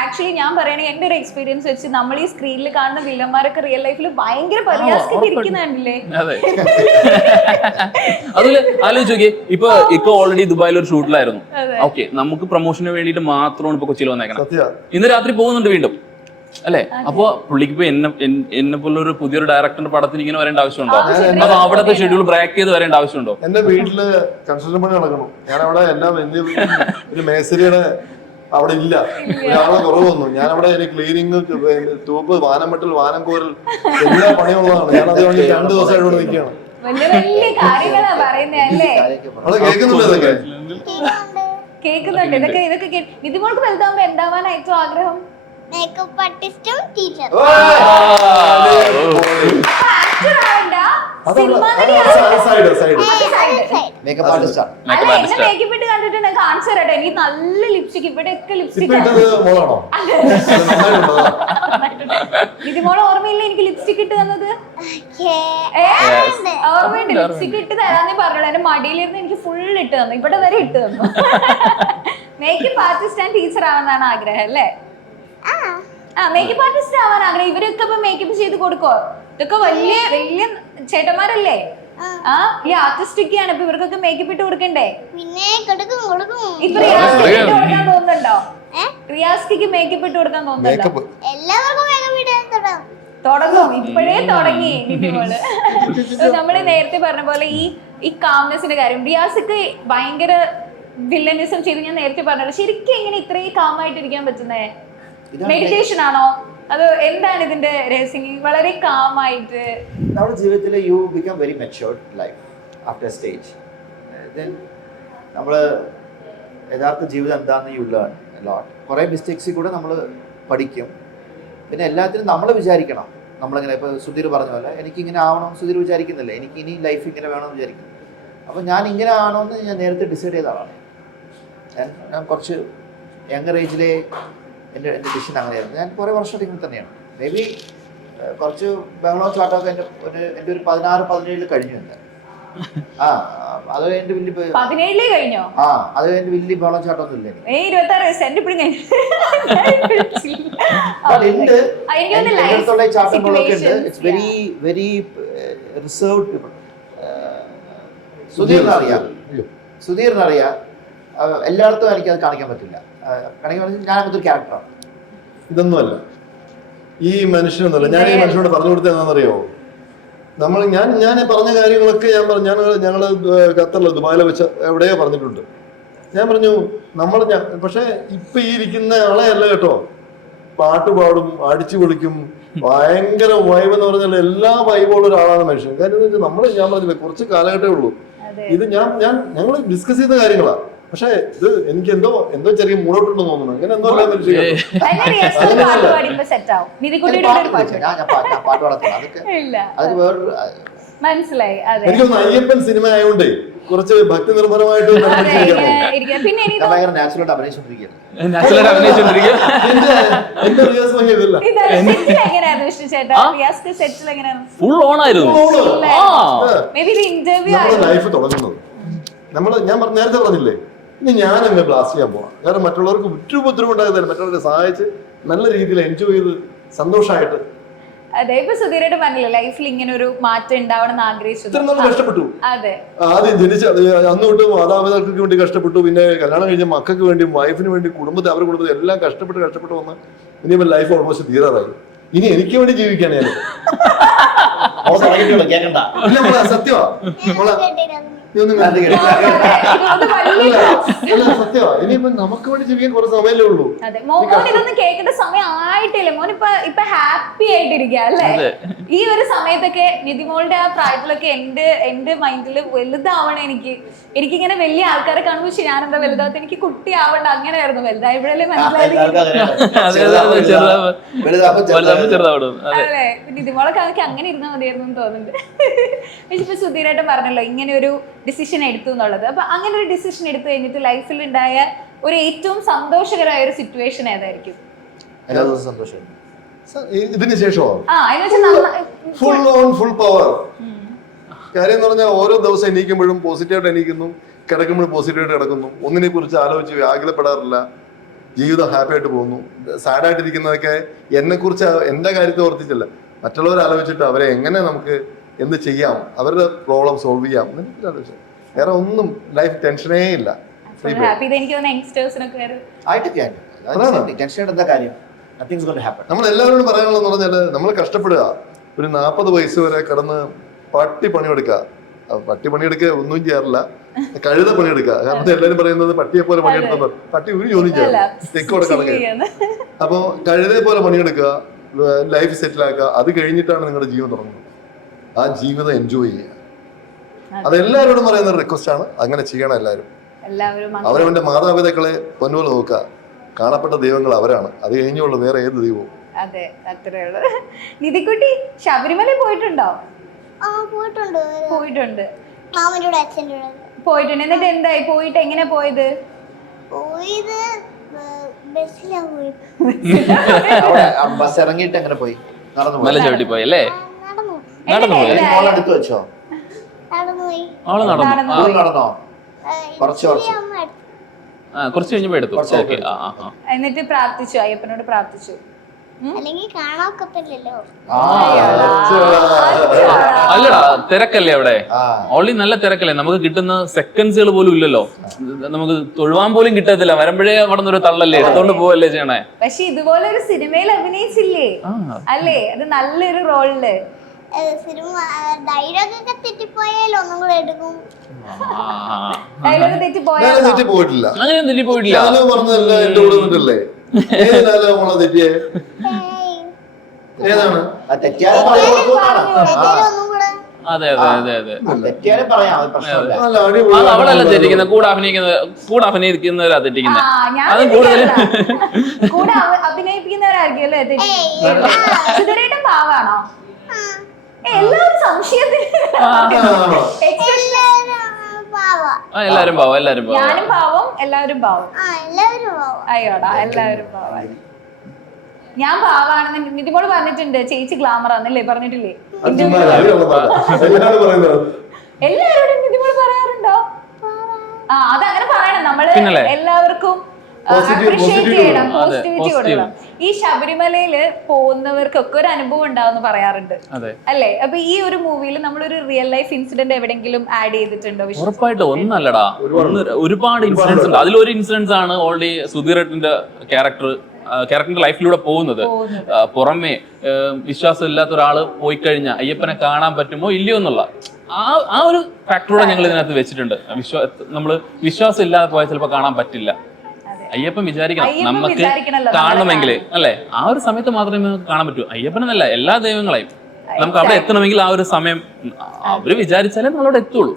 ആക്ച്വലി ഞാൻ പറയണേ എന്റെ ഒരു എക്സ്പീരിയൻസ് വെച്ച് നമ്മൾ ഈ സ്ക്രീനിൽ കാണുന്ന വില്ലന്മാരൊക്കെ റിയൽ ലൈഫിൽ ഭയങ്കര പരിഹാസമൊക്കെ ഇരിക്കുന്നുണ്ടല്ലേ. അതെ, അതില് ആലോചിച്ച് നോക്കിയേ, ഇപ്പൊ ഓൾറെഡി ദുബായിൽ ഒരു ഷൂട്ടിലായിരുന്നു. ഓക്കെ, നമുക്ക് പ്രൊമോഷന് വേണ്ടിയിട്ട് മാത്രമാണ് ഇപ്പൊ കൊച്ചിയിൽ വന്നേക്കണം. ഇന്ന് രാത്രി പോകുന്നുണ്ട് വീണ്ടും അല്ലെ? അപ്പൊ പുള്ളിക്ക് ഇപ്പൊ എന്നെ പോലെ ഒരു പുതിയൊരു ഡയറക്ടറിന്റെ പടത്തിന് ഇങ്ങനെ വരേണ്ട ആവശ്യമുണ്ടോ? അപ്പൊ അവിടത്തെ ഷെഡ്യൂൾ ബ്രേക്ക് ചെയ്ത് വരേണ്ട ആവശ്യമുണ്ടോ? എന്റെ വീട്ടില് കൺസ്ട്രക്ഷൻ പണി നടക്കണം, ഞാൻ അവിടെ എല്ലാം വലിയ ഒരു മേസരിയുടെ അവിടെ ഇല്ല, ഒരാളെ കുറവ് വന്നു. ഞാൻ അവിടെ ക്ലീനിങ്, തൂപ്പ്, വാനം വെട്ടൽ, വാനം കോരൽ എല്ലാ പണിയുള്ളതാണ്. ഞാൻ അതുകൊണ്ട് 2 ദിവസമായിട്ട് ഇവിടെ നിൽക്കുകയാണ്. അത് കേൾക്കുന്നുണ്ട്, ഇതൊക്കെ കേൾക്കുന്നുണ്ട്. ഇതൊക്കെ നിതിമോൾക്ക് വലുതാവുമ്പോ എന്താവാൻ ഏറ്റവും ആഗ്രഹം? മേക്കപ്പ് ആർട്ടിസ്റ്റും ടീച്ചറും. മേക്കപ്പ് ആർട്ടിസ്റ്റ് കണ്ടിട്ട് ആൻസർ ആട്ടോ. എനിക്ക് നല്ല ലിപ്സ്റ്റിക്, ഇവിടെയൊക്കെ ലിപ്സ്റ്റിക്. ഇതിമോളെ ഓർമ്മയില്ല എനിക്ക് ലിപ്സ്റ്റിക് ഇട്ട് തന്നത്? ഓർമ്മയുണ്ട്, ലിപ്സ്റ്റിക് ഇട്ട് തരാന്നേ പറഞ്ഞോളൂ. എന്റെ മടിയിലിരുന്ന് എനിക്ക് ഫുൾ ഇട്ട് തന്നു, ഇവിടെ വരെ ഇട്ട് തന്നു. മേക്കപ്പ് ആർട്ടിസ്റ്റ് ആൻഡ് ടീച്ചർ ആവാനാണ് ആഗ്രഹം അല്ലേ? മേക്കപ്പ് ആർട്ടിസ്റ്റ് ആവാൻ ആഗ്രഹം. ഇവരൊക്കെ ഇപ്പൊ മേക്കപ്പ് ചെയ്ത് കൊടുക്കോ? ഇതൊക്കെ വലിയ വലിയ ചേട്ടന്മാരല്ലേ? ഈ ആർട്ടിസ്റ്റ് ആണ്. ഇപ്പൊ ഇവർക്കൊക്കെ മേക്കപ്പ് ഇട്ട് കൊടുക്കണ്ടേ? പിന്നെ കൊടുക്കും. ഇപ്പൊ റിയാസ്ക്ക് കൊടുക്കാൻ തോന്നുന്നുണ്ടോ? റിയാസ്ക്ക് മേക്കപ്പ് ഇട്ട് കൊടുക്കാൻ തോന്നുന്നുണ്ടോ? എല്ലാവർക്കും മേക്കപ്പ് ഇടാൻ തുടങ്ങും, ഇപ്പോഴേ തുടങ്ങി. നമ്മള് നേരത്തെ പറഞ്ഞ പോലെ ഈ കാംനെസിന്റെ കാര്യം, റിയാസ്ക്ക് ഭയങ്കര വില്ലനിസം ചെയ്ത് ഞാൻ നേരത്തെ പറഞ്ഞല്ലോ. ശരിക്കും എങ്ങനെ ഇത്രയും കാമായിട്ടിരിക്കാൻ പറ്റുന്നേ? മെഡിറ്റേഷൻ ആണോ അതോ എന്താണ് ഇതിന്റെ രഹസ്യം? വളരെ കാമായിട്ട് നമ്മുടെ ജീവിതത്തിൽ you become very matured life after stage. Then നമ്മൾ യഥാർത്ഥ ജീവിതം എന്താണെന്ന് യു ലേൺ ലോട്ട്. കുറേ മിസ്റ്റേക്സിൽ കൂടെ നമ്മൾ പഠിക്കും. പിന്നെ എല്ലാത്തിനും നമ്മൾ വിചാരിക്കണം, നമ്മളിങ്ങനെ ഇപ്പോൾ സുധീർ പറഞ്ഞ പോലെ എനിക്കിങ്ങനെ ആവണമെന്ന് സുധീർ വിചാരിക്കുന്നില്ല, എനിക്ക് ഇനി ലൈഫ് ഇങ്ങനെ വേണമെന്ന് വിചാരിക്കുന്നു. അപ്പോൾ ഞാൻ ഇങ്ങനെ ആവണമെന്ന് ഞാൻ നേരത്തെ ഡിസൈഡ് ചെയ്ത ആളാണ്. ഞാൻ കുറച്ച് യങ്ങർ ഏജിലെ എൻ്റെ ഡിസിഷൻ അങ്ങനെയായിരുന്നു. ഞാൻ കുറേ വർഷമായിട്ട് ഇങ്ങനെ തന്നെയാണ്. മേ ബി കുറച്ച് ബഹളവും ചാട്ടമൊക്കെ എൻ്റെ ഒരു 16-17 കഴിഞ്ഞു. എൻ്റെ അത് എൻ്റെ വലിയ 17 കഴിഞ്ഞോ? അത് എൻ്റെ വലിയ ബഹളം ചാട്ടമൊന്നും ഇല്ല. എൻ്റെ ചാട്ടങ്ങളൊക്കെ ഉണ്ട്. It's very very reserved people. സുധീറിനറിയാം എല്ലായിടത്തും എനിക്കത് കാണിക്കാൻ പറ്റില്ല. ഞാൻ അങ്ങനത്തെ ഒരു ക്യാരക്ടറാണ്. ഇതൊന്നുമല്ല ഈ മനുഷ്യനൊന്നുമല്ല. ഞാൻ ഈ മനുഷ്യനോട് പറഞ്ഞു കൊടുത്തത് എന്താണെന്നറിയോ? ഞാൻ പറഞ്ഞ കാര്യങ്ങളൊക്കെ ഞങ്ങള് ഖത്തറിൽ ദുബായിലെ വെച്ച് എവിടെയോ പറഞ്ഞിട്ടുണ്ട്. ഞാൻ പറഞ്ഞു പക്ഷെ ഇപ്പൊ ഈ ഇരിക്കുന്ന ആളെയല്ല കേട്ടോ, പാട്ട് പാടും, അടിച്ചു പൊളിക്കും, ഭയങ്കര വൈബ് എന്ന് പറഞ്ഞാൽ എല്ലാ വൈബുള്ള ഒരാളാണ് മനുഷ്യൻ. കാര്യം എന്ന് വെച്ചാൽ ഞാൻ പറഞ്ഞില്ലേ കുറച്ച് കാലഘട്ടമേ ഉള്ളൂ. ഇത് ഞങ്ങൾ ഡിസ്കസ് ചെയ്ത കാര്യങ്ങളാ. പക്ഷെ ഇത് എനിക്ക് എന്തോ ചെറിയ മൂടോട്ടുണ്ടെന്ന് തോന്നുന്നു. അങ്ങനെ എന്തോ മനസ്സിലായി. എനിക്കൊന്ന് അയ്യപ്പൻ സിനിമ ആയതുകൊണ്ടേ കുറച്ച് ഭക്തി നിർഭരമായിട്ട് ഫുൾ ഓൺ ആയിരുന്നു ലൈഫ് തുടങ്ങുന്നത്. ഞാൻ നേരത്തെ പറഞ്ഞില്ലേ, ഇനി ഞാനങ്ങ് ബ്ലാസ്റ്റ് ചെയ്യാൻ പോവാം. കാരണം മറ്റുള്ളവർക്ക് ഒരു ഉപദ്രവം ഉണ്ടാകുന്നില്ല, മറ്റുള്ളവരെ സഹായിച്ച് നല്ല രീതിയിൽ എൻജോയ് ചെയ്ത് സന്തോഷമായിട്ട്. അതെ, ഇപ്പൊ സുധീരയുടെ പറഞ്ഞില്ലേ ലൈഫിൽ ഇങ്ങനെ ഒരു മാറ്റം ഉണ്ടാവണം ആഗ്രഹിച്ചു. കഷ്ടപ്പെട്ടു. അതെ, ആദ്യം അന്ന് തൊട്ട് മാതാപിതാക്കൾക്ക് വേണ്ടി കഷ്ടപ്പെട്ടു, പിന്നെ കല്യാണം കഴിഞ്ഞ മക്കൾക്ക് വേണ്ടി, വൈഫിന് വേണ്ടി, അവരുടെ കുടുംബത്തെ എല്ലാം കഷ്ടപ്പെട്ട് വന്ന് ഇനിയിപ്പോ ലൈഫ് ഓൾമോസ്റ്റ് തീരാറായി. ഇനി എനിക്ക് വേണ്ടി ജീവിക്കാണ് ഞാൻ. സത്യമാ സത്യമാ, ഇനിയിപ്പോ നമുക്ക് വേണ്ടി ജീവിക്കാൻ കുറച്ച് സമയമല്ലേ ഉള്ളൂ. ഇതൊന്നും കേൾക്കേണ്ട സമയം ആയിട്ടില്ല. മോൻ ഇപ്പൊ ഹാപ്പി ആയിട്ടിരിക്കുക അല്ലേ? ഈ ഒരു സമയത്തൊക്കെ നിധിമോളുടെ ആ പ്രായത്തിലൊക്കെ എന്റെ മൈൻഡിൽ വലുതാവണം. എനിക്കിങ്ങനെ വലിയ ആൾക്കാരെ കാണുമ്പോൾ പക്ഷെ ഞാൻ എന്താ വലുതാവത്ത്, എനിക്ക് കുട്ടി ആവണ്ട, അങ്ങനെയായിരുന്നു. വലുതായപ്പോഴല്ലേ മനസ്സിലായി അല്ലേ നിധിമോളൊക്കെ അതൊക്കെ അങ്ങനെ ഇരുന്നാൽ മതിയായിരുന്നു എന്ന് തോന്നുന്നുണ്ട്. പക്ഷെ ഇപ്പൊ സുധീരായിട്ട് പറഞ്ഞല്ലോ ഇങ്ങനെ ഒരു ഡിസിഷൻ എടുത്തു എന്നുള്ളത്. അപ്പൊ അങ്ങനെ ഒരു ഡിസിഷൻ എടുത്തു കഴിഞ്ഞിട്ട് ലൈഫിൽ ഉണ്ടായ ഒരു ഏറ്റവും സന്തോഷകരമായ ഒരു സിറ്റുവേഷൻ ഏതായിരിക്കും? ഇതിന് ശേഷമോ? Full on full power. കാര്യം എന്ന് പറഞ്ഞാൽ ഓരോ ദിവസം എണീക്കുമ്പോഴും പോസിറ്റീവായിട്ട് എണീക്കുന്നു, കിടക്കുമ്പോഴും പോസിറ്റീവായിട്ട് കിടക്കുന്നു, ഒന്നിനെ കുറിച്ച് ആലോചിച്ച് വ്യാകുലപ്പെടാറില്ല, ജീവിതം ഹാപ്പി ആയിട്ട് പോകുന്നു. സാഡായിട്ടിരിക്കുന്നതൊക്കെ എന്നെ കുറിച്ച് എന്റെ കാര്യത്തെ ഓർത്തിച്ചല്ല, മറ്റുള്ളവർ ആലോചിച്ചിട്ട് അവരെ എങ്ങനെ നമുക്ക് എന്ത് ചെയ്യാം, അവരുടെ പ്രോബ്ലം സോൾവ് ചെയ്യാം, വേറെ ഒന്നും ലൈഫ് ടെൻഷനേ ഇല്ല. നമ്മളെല്ലാവരോടും പറയാനുള്ളതെന്ന് പറഞ്ഞാല് നമ്മൾ കഷ്ടപ്പെടുക, ഒരു 40 വയസ്സ് വരെ കിടന്ന് പട്ടി പണിയെടുക്കുക. പട്ടി പണിയെടുക്കുക ഒന്നും ചെയ്യാറില്ല, കഴുത പണിയെടുക്കുക. കാരണം എല്ലാവരും പറയുന്നത് പട്ടിയെ പോലെ പണിയെടുക്കുന്നത്, പട്ടി ഒരു ജോലി ചെയ്യാം തെക്കോടെ കണക്ക്. അപ്പൊ കഴുതയെ പോലെ പണിയെടുക്കുക, ലൈഫ് സെറ്റിൽ ആക്കുക. അത് കഴിഞ്ഞിട്ടാണ് നിങ്ങളുടെ ജീവൻ തുടങ്ങുന്നത്. ആ ജീവിതം എൻജോയ് ചെയ്യുക. അതെല്ലാവരോടും പറയുന്ന ഒരു റിക്വസ്റ്റ് ആണ്. അങ്ങനെ ചെയ്യണം എല്ലാവരും. അവരവന്റെ മാതാപിതാക്കളെ പൊന്നുപോലെ നോക്കുക. കാണപ്പെട്ട ദൈവങ്ങൾ അവരാണ്, അത് കഴിഞ്ഞുള്ളൂ വേറെ ഏത് ദൈവവും. അതെ, അത്രേ ഉള്ളൂ. നിധിക്കുട്ടി ശബരിമല പോയിട്ടുണ്ടോ? പോയിട്ടുണ്ട്. മാമന്റെ അച്ഛൻ്റെ പോയിട്ടുണ്ട്. എന്നിട്ട് എന്തായി? പോയിട്ട് എങ്ങനെ പോയത്? ബസ്സിലാ പോയത്. ബസ് ഇറങ്ങിയിട്ട് എങ്ങനെ പോയി? മല ചവിട്ടി പോയി അല്ലേ? നടന്നു പോയി. എടുത്തു വെച്ചോ? നടന്നോ? കുറച്ച് കഴിഞ്ഞപ്പോ എടുത്തു. എന്നിട്ട് പ്രാർത്ഥിച്ചു, അയ്യപ്പനോട് പ്രാർത്ഥിച്ചു. അല്ലെങ്കിൽ കാണാക്കത്തില്ലല്ലോ. അല്ലടാ, തിരക്കല്ലേ അവിടെ? ഓൺലി നല്ല തിരക്കല്ലേ, നമുക്ക് കിട്ടുന്ന സെക്കൻഡ്സുകൾ പോലും ഇല്ലല്ലോ. നമുക്ക് തൊഴുവാൻ പോലും കിട്ടത്തില്ല. വരുമ്പോഴേ അവിടെ ഒരു തള്ളല്ലേ, എടുത്തോണ്ട് പോവല്ലേ ചെയ്യണേ. പക്ഷെ ഇതുപോലെ ഒരു സിനിമയിൽ അഭിനയിച്ചില്ലേ അല്ലേ? അത് നല്ലൊരു റോളില്. സിനിമ ഡയലോഗൊക്കെ തെറ്റിപ്പോയാലോ ഒന്നും കൂടെ എടുക്കും. ഡയലോഗ് തെറ്റിപ്പോയാലോ? അങ്ങനെ തെറ്റിപ്പോയിട്ടില്ല. പറഞ്ഞതല്ല എന്റെ കൂടെ നിന്നിട്ടല്ലേ? ഏതാണ് തെറ്റിയേ? ഏതാണ് അതെ അതെ അതെ അതെ. തെറ്റിയാലും പറയാം, അത് അവളല്ല തെറ്റിക്കുന്നത്, കൂടെ അഭിനയിക്കുന്നവരാ തെറ്റിക്കുന്നത്. അതും കൂടുതൽ കൂടെ അഭിനയിപ്പിക്കുന്നവരായിരിക്കും അല്ലേ തെറ്റിക്കുന്നത്? പാവാണോ? എല്ലാവരും സംശയത്തിന്. എല്ലാരും പാവം, ഞാനും പാവം, എല്ലാവരും പാവം. അയ്യോടാ, എല്ലാവരും പാവം. ഞാൻ പാവാണെന്ന് നിധിമോള് പറഞ്ഞിട്ടുണ്ട്. ചേച്ചി ഗ്ലാമർ ആണെന്നല്ലേ പറഞ്ഞിട്ടില്ലേ? എല്ലാവരോടും നിധിമോള് പറയാറുണ്ടോ? അതങ്ങനെ പറയണം. നമ്മള് എല്ലാവർക്കും അപ്രീഷിയേറ്റ് ചെയ്യണം, പോസിറ്റിവിറ്റി കൊടുക്കണം. ഈ ശബരിമലയില് പോകുന്നവർക്കൊക്കെ ഒരു അനുഭവം ഉണ്ടാവും പറയാറുണ്ട് അല്ലേ? അപ്പൊ ഈ ഒരു മൂവിയിൽ നമ്മളൊരു റിയൽ ലൈഫ് ഇൻസിഡന്റ് എവിടെങ്കിലും ആഡ് ചെയ്തിട്ടുണ്ടോ? ഉറപ്പായിട്ടും ഒന്നല്ലടാ, ഒരുപാട് ഇൻസിഡൻസ് ഉണ്ട്. അതിലൊരു ഇൻസിഡൻസ് ആണ് ഓൾറെഡി സുധീരേട്ടന്റെ ക്യാരക്ടർ ക്യാരക്ടറിന്റെ ലൈഫിലൂടെ പോകുന്നത്. പുറമേ വിശ്വാസം ഇല്ലാത്ത ഒരാൾ പോയി കഴിഞ്ഞാൽ അയ്യപ്പനെ കാണാൻ പറ്റുമോ ഇല്ലയോ എന്നുള്ള ആ ഒരു ഫാക്ടറോടെ ഞങ്ങൾ ഇതിനകത്ത് വെച്ചിട്ടുണ്ട്. നമ്മള് വിശ്വാസം ഇല്ലാതെ പോയാൽ ചിലപ്പോൾ കാണാൻ പറ്റില്ല. അയ്യപ്പൻ വിചാരിക്കണം നമുക്ക് കാണണമെങ്കിൽ അല്ലെ, ആ ഒരു സമയത്ത് മാത്രമേ നമുക്ക് കാണാൻ പറ്റൂ. അയ്യപ്പനെന്നല്ല എല്ലാ ദൈവങ്ങളെയും നമുക്ക് അവിടെ എത്തണമെങ്കിൽ ആ ഒരു സമയം അവര് വിചാരിച്ചാലേ നമ്മളവിടെ എത്തുള്ളൂ.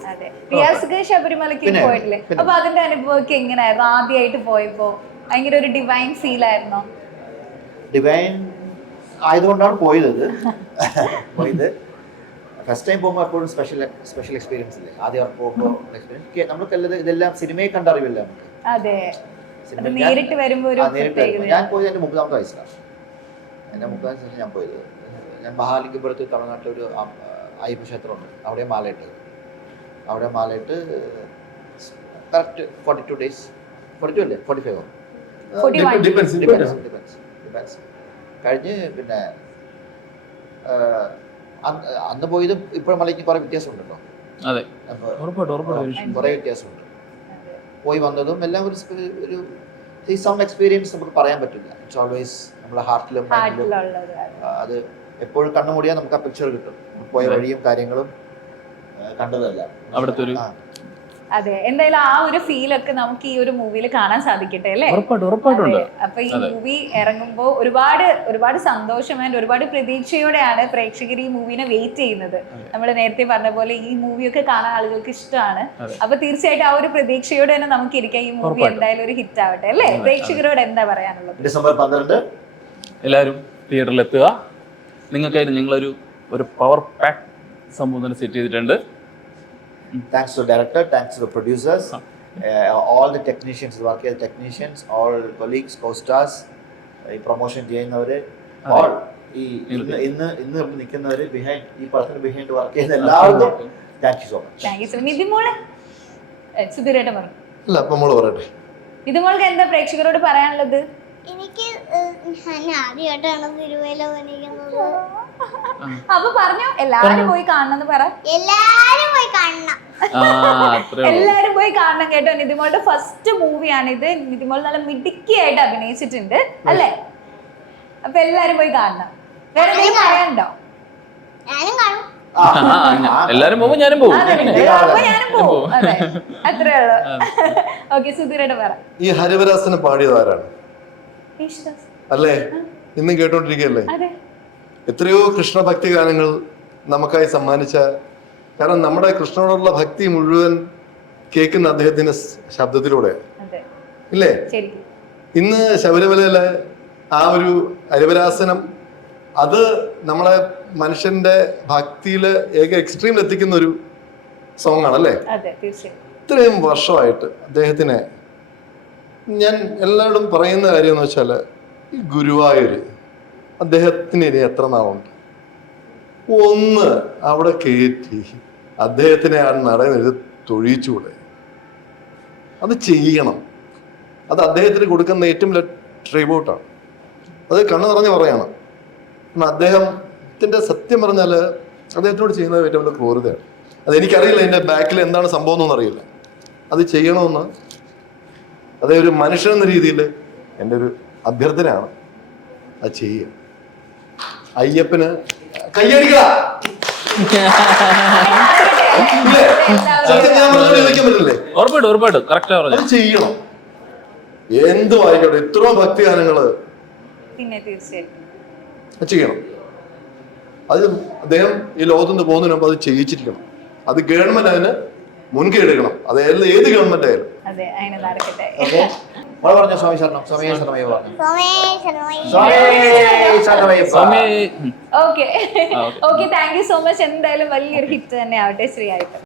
ശബരിമലയ്ക്ക് പോയിട്ടില്ലേ? അപ്പൊ അതിന്റെ അനുഭവമൊക്കെ എങ്ങനെയായിരുന്നു? ആദ്യമായിട്ട് പോയപ്പോ ഭയങ്കര ഒരു ഡിവൈൻ ഫീൽ ആയിരുന്നോ? ഡിവൈൻ ആയതുകൊണ്ടാണ് പോയത്. ഫസ്റ്റ് ടൈം പോകുമ്പോൾ എപ്പോഴും സ്പെഷ്യൽ എക്സ്പീരിയൻസ് ഇല്ലേ? ആദ്യം പോകുമ്പോൾ എക്സ്പീരിയൻസ് നമ്മൾക്കല്ലത് ഇതെല്ലാം സിനിമയെ കണ്ടറിവില്ല നമുക്ക്. അതെ, നേരിട്ട് വരുമ്പോൾ ഞാൻ പോയത് എൻ്റെ 30ാമത്തെ വയസ്സിലാണ്. എൻ്റെ 30ാം വയസ്സിൽ ഞാൻ പോയത്. ഞാൻ മഹാലിംഗപുരത്ത് തമിഴ്നാട്ടിലൊരു അയ്യപ്പ ക്ഷേത്രമുണ്ട്, അവിടെ മാലയിട്ട് കറക്റ്റ് 42 days, 42 അല്ലേ 45 കഴിഞ്ഞ് പിന്നെ അന്ന് പോയതും ഇപ്പോഴും മലയ്ക്ക് കുറെ വ്യത്യാസമുണ്ടല്ലോ. അതെ, കുറെ വ്യത്യാസമുണ്ട്. പോയി വന്നതും എല്ലാം ഒരു സം എക്സ്പീരിയൻസ് നമുക്ക് പറയാൻ പറ്റില്ല. ഇറ്റ്സ് ഓൾവേസ് നമ്മുടെ ഹാർട്ടിലും മൈൻഡിലും. അത് എപ്പോഴും കണ്ണുമൂടിയാൽ നമുക്ക് ആ പിക്ചർ കിട്ടും, പോയ വഴിയും കാര്യങ്ങളും കണ്ടതല്ല അവിടുത്തെ ഒരു. അതെ, എന്തായാലും ആ ഒരു ഫീൽ ഒക്കെ നമുക്ക് ഈ ഒരു മൂവിയിൽ കാണാൻ സാധിക്കട്ടെ അല്ലേ? അപ്പൊ ഈ മൂവി ഇറങ്ങുമ്പോ ഒരുപാട് സന്തോഷം ആൻഡ് ഒരുപാട് പ്രതീക്ഷയോടെയാണ് പ്രേക്ഷകർ ഈ മൂവിനെ വെയിറ്റ് ചെയ്യുന്നത്. നമ്മൾ നേരത്തെ പറഞ്ഞ പോലെ ഈ മൂവിയൊക്കെ കാണാൻ ആളുകൾക്ക് ഇഷ്ടമാണ്. അപ്പൊ തീർച്ചയായിട്ടും ആ ഒരു പ്രതീക്ഷയോടെ തന്നെ നമുക്ക് ഇരിക്കാം. ഈ മൂവി എന്തായാലും ഒരു ഹിറ്റ് ആവട്ടെ അല്ലേ? പ്രേക്ഷകരോട് എന്താ പറയാനുള്ളത്? ഡിസംബർ 12 എല്ലാവരും തിയേറ്ററിൽ എത്തുക. നിങ്ങൾക്കായിട്ട് ഞങ്ങളൊരു പവർ പാക്ക് സംഭവം തന്നെ സെറ്റ് ചെയ്തിട്ടുണ്ട്. Thanks to director, thanks to the producers, all the technicians, work as technicians, all colleagues, co-stars, ഈ പ്രൊമോഷൻ ചെയ്യുന്നവര്, all ഇന്ന് നിൽക്കുന്നവര്, ഈ പടത്തിന് ബിഹൈൻഡ് വർക്ക് ചെയ്യുന്ന എല്ലാവർക്കും thank you so much. Thank you so much. നിതിമോള് സുധീരേട്ടൻ പറഞ്ഞു. അല്ല, അപ്പൊ മോള് പറയട്ടെ. നിതിമോൾക്ക് എന്താ പ്രേക്ഷകരോട് പറയാനുള്ളത്? എനിക്ക് ഞാൻ ആദ്യമായിട്ടാണ് തിരുവല്ല വന്നിരിക്കുന്നത്. അപ്പൊ പറഞ്ഞോ, എല്ലാരും പോയി കാണണം പറ. എല്ലാരും പോയി കാണണം, എല്ലാരും പോയി കാണണം കേട്ടോ. നിതിമോളുടെ ഫസ്റ്റ് മൂവിയാണ് ഇത്. നിതിമോൾ നല്ല മിടുക്കിയായിട്ട് അഭിനയിച്ചിട്ടുണ്ട് അല്ലേ? അപ്പൊ എല്ലാരും പോയി കാണണം. വേറെ എന്തെങ്കിലും പറയാനുണ്ടോ? ഞാനും കാണും. എല്ലാരും പോകും, ഞാനും പോകും. ഞാനും പോകും. അതെ, അത്രേ ഉള്ളൂ. ഓക്കെ, സുധീരയുടെ പറ. ഈ ഹരിവരാസനം പാടിയത് ആരാണ് അല്ലേ? ഇന്നും കേട്ടോണ്ടിരിക്കുകയല്ലേ? എത്രയോ കൃഷ്ണഭക്തി ഗാനങ്ങൾ നമുക്കായി സമ്മാനിച്ച, കാരണം നമ്മുടെ കൃഷ്ണനോടുള്ള ഭക്തി മുഴുവൻ കേൾക്കുന്ന അദ്ദേഹത്തിന്റെ ശബ്ദത്തിലൂടെ ഇല്ലേ? ഇന്ന് ശബരിമലയിലെ ആ ഒരു ഹരിവരാസനം, അത് നമ്മളെ മനുഷ്യന്റെ ഭക്തിയില് എക്സ്ട്രീമിൽ എത്തിക്കുന്ന ഒരു സോങ് ആണല്ലേ? ഇത്രയും വർഷമായിട്ട് അദ്ദേഹത്തിനെ ഞാൻ എല്ലാവരോടും പറയുന്ന കാര്യം എന്ന് വെച്ചാൽ, ഈ ഗുരുവായൂര് അദ്ദേഹത്തിന് ഇനി എത്ര നാളുണ്ട്? ഒന്ന് അവിടെ കയറ്റി അദ്ദേഹത്തിനെ ആ നടന്ന് തൊഴിച്ചുകൂടെ? അത് ചെയ്യണം. അത് അദ്ദേഹത്തിന് കൊടുക്കുന്ന ഏറ്റവും വലിയ ട്രിബ്യൂട്ടാണ്. അത് കണ്ണു നിറഞ്ഞ് പറയണം. അദ്ദേഹത്തിന്റെ സത്യം പറഞ്ഞാൽ അദ്ദേഹത്തിനോട് ചെയ്യുന്നത് ഏറ്റവും വലിയ ക്രൂരതയാണ്. അതെനിക്കറിയില്ല അതിൻ്റെ ബാക്കിൽ എന്താണ് സംഭവം എന്നൊന്നും അറിയില്ല. അത് ചെയ്യണമെന്ന് അതേ ഒരു മനുഷ്യൻ എന്ന രീതിയിൽ എൻ്റെ ഒരു അഭ്യർത്ഥനയാണ്. അത് ചെയ്യുക. അയ്യപ്പന് കയ്യടിക്കുക. അത് ചെയ്യണം. എന്തും ആയിക്കോട്ടെ, ഇത്രയും ഭക്തിഗാനങ്ങള് ചെയ്യണം. അത് അദ്ദേഹം ഈ ലോകത്തു നിന്ന് പോകുന്നതിന് മുമ്പ് അത് ചെയ്യിച്ചിരിക്കണം. അത് ഗവൺമെന്റ് അതിന് മുൻകൈ എടുക്കണം. അത് ഏത് ഗവൺമെന്റ് ആയാലും. Okay, thank you so much. എന്തായാലും വലിയൊരു ഹിറ്റ് തന്നെ ആവട്ടെ ശ്രീ അയ്യപ്പൻ.